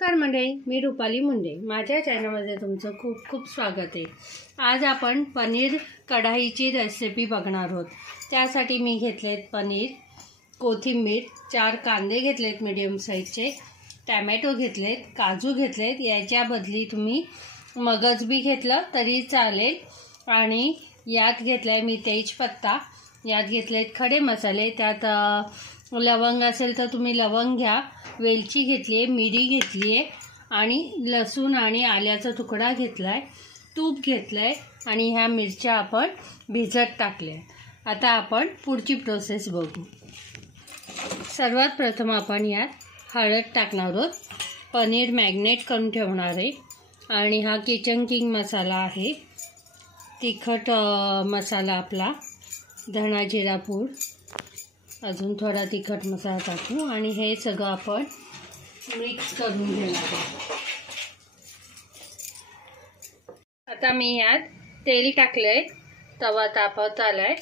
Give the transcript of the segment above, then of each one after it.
नमस्कार मंडळी, मी रुपाली मुंडे. माझ्या चॅनलमध्ये तुमचं खूप खूप स्वागत आहे. आज आपण पनीर कढाईची रेसिपी बघणार आहोत. त्यासाठी मी घेतलेत पनीर, कोथिंबीर, 4 कांदे घेतलेत मीडियम साईजचे, टॅमॅटो घेतलेत, काजू घेतलेत. याच्या बदली तुम्ही मगज बी घेतलं तरी चालेल. आणि यात घेतलाय मी तेजपत्ता, यात घेतलेत खडे मसाले, त्यात लवंग असेल तर तुम्ही लवंग घ्या, वेलची घेतली आहे, मिरी घेतली आहे आणि लसूण आणि आल्याचा तुकडा घेतलाय, तूप घेतलंय आणि ह्या मिरच्या आपण भिजत टाकल्या. आता आपण पुढची प्रोसेस बघू. सर्वात प्रथम आपण यात हळद टाकणार आहोत. पनीर मॅग्नेट करून ठेवणार आहे आणि हा किचन किंग मसाला आहे. तिखट मसाला आपला, धना जिरा पूड, अजून थोडा तिखट मसाला टाकू आणि हे सगळं आपण मिक्स करून घेणार आहोत. आता मी ह्यात तेल टाकलंय, तवा तापत आलाय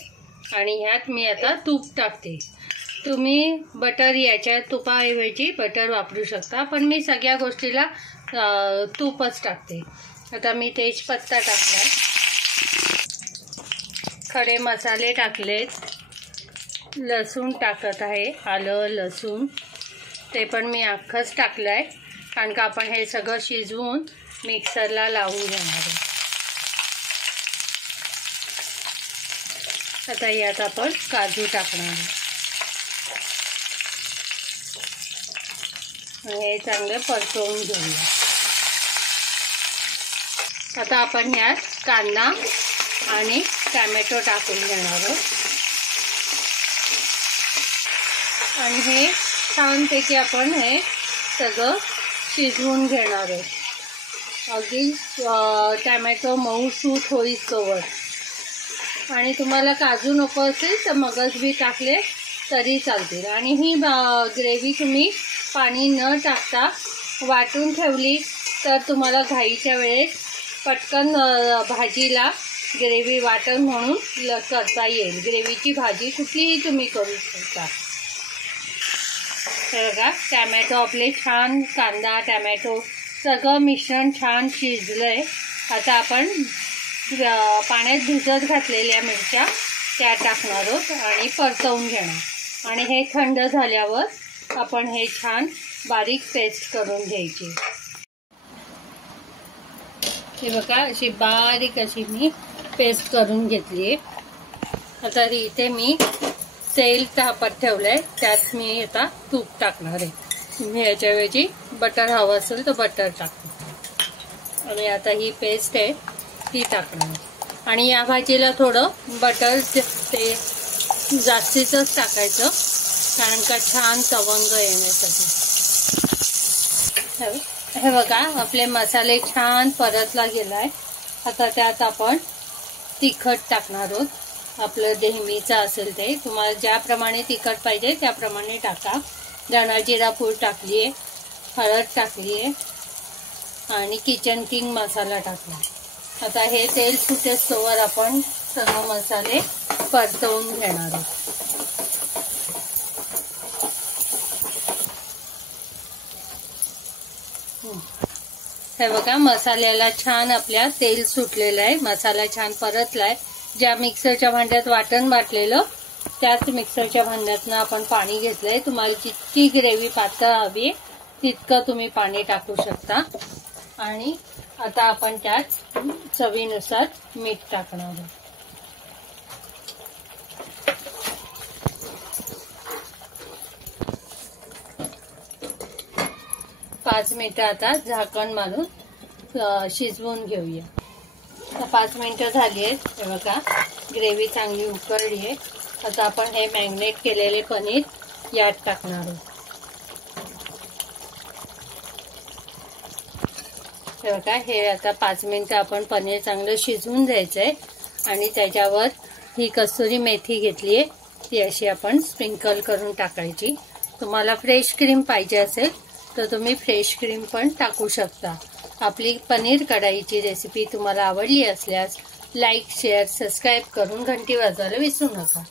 आणि ह्यात मी आता तूप टाकते. तुम्ही बटर, याच्या तुपाऐवजी बटर वापरू शकता, पण मी सगळ्या गोष्टीला तूपच टाकते. आता मी तेजपत्ता टाकलाय, खडे मसाले टाकलेत, लसूण टाकत आहे, आलं लसूण ते पण मी अख्खंच टाकलं आहे, कारण का आपण हे सगळं शिजवून मिक्सरला लावून घेणार आहे. आता यात आपण काजू टाकणार आहे. हे चांगलं परतवून घेऊया. आता आपण यात कांदा आणि टॅमॅटो टाकून घेणार आहोत आणि हे छानपैकी आपण हे सगळं शिजवून घेणार आहोत. अगदी टॅमॅटो मऊसूत होईस्तोवर. आणि तुम्हाला काजू नको असेल तर मगज बी टाकले तरी चालतील. आणि ही ग्रेव्ही तुम्ही पाणी न टाकता वाटून ठेवली तर तुम्हाला घाईच्या वेळेस पटकन भाजीला ग्रेव्ही वाटण म्हणून करता येईल. ग्रेव्हीची भाजी कुठलीही तुम्ही करू शकता. हे बघा, टॅमॅटो आपले छान, कांदा टॅमॅटो सगळं मिश्रण छान शिजलंय. आता आपण पाण्यात भिजत घातलेल्या मिरच्या त्या टाकणार आहोत आणि परतवून घेणार. आणि हे थंड झाल्यावर आपण हे छान बारीक पेस्ट करून घ्यायची. हे बघा, अशी बारीक अशी मी पेस्ट करून घेतली आहे. आता इथे मी तेल तापत ठेवलंय, त्यात मी आता तूप टाकणार आहे. तुम्ही याच्याऐवजी बटर हवं असेल तर बटर टाकू. आणि आता ही पेस्ट आहे ती टाकणार. आणि या भाजीला थोडं बटर ते जास्तीचंच टाकायचं, कारण का छान तवंग येण्यासाठी. हे बघा, आपले मसाले छान परतला गेलाय. आता त्यात आपण तिखट टाकणार आहोत. आपलं नेहमीचं असेल ते, तुम्हाला ज्याप्रमाणे तिखट पाहिजे त्याप्रमाणे टाका. धना जिरा पूड टाकली आहे, हळद टाकली आहे आणि किचन किंग मसाला टाकला. आता हे तेल सुटेस्तोवर आपण सर्व मसाले परतवून घेणार आहोत. हे बघा, मसाल्याला छान आपल्या तेल सुटलेलं आहे, मसाला छान परतलाय. ज्या मिक्सरच्या भांड्यात वाटण बाटलेलं त्याच मिक्सरच्या भांड्यातनं आपण पाणी घेतलंय. तुम्हाला जितकी ग्रेव्ही पातळ हवी तितकं तुम्ही पाणी टाकू शकता. आणि आता आपण त्यात चवीनुसार मीठ टाकणार आहोत. 5 मिनिटं आता झाकण मारून शिजवून घेऊया. 5 मिनिटं झाली आहेत. हे बघा, ग्रेव्ही चांगली उकळली आहे. आता आपण हे मॅग्नेट केलेले पनीर यात टाकणार आहोत. हे बघा, हे आता 5 मिनिटं आपण पनीर चांगलं शिजवून द्यायचंय. आणि त्याच्यावर ही कसुरी मेथी घेतली आहे, ती अशी आपण स्प्रिंकल करून टाकायची. तुम्हाला फ्रेश क्रीम पाहिजे असेल तर तुम्ही फ्रेश क्रीम पण टाकू शकता. आपली पनीर कढाईची रेसिपी तुम्हाला आवडली असल्यास लाईक, शेअर, सबस्क्राईब करून घंटी वाजवायला विसरू नका.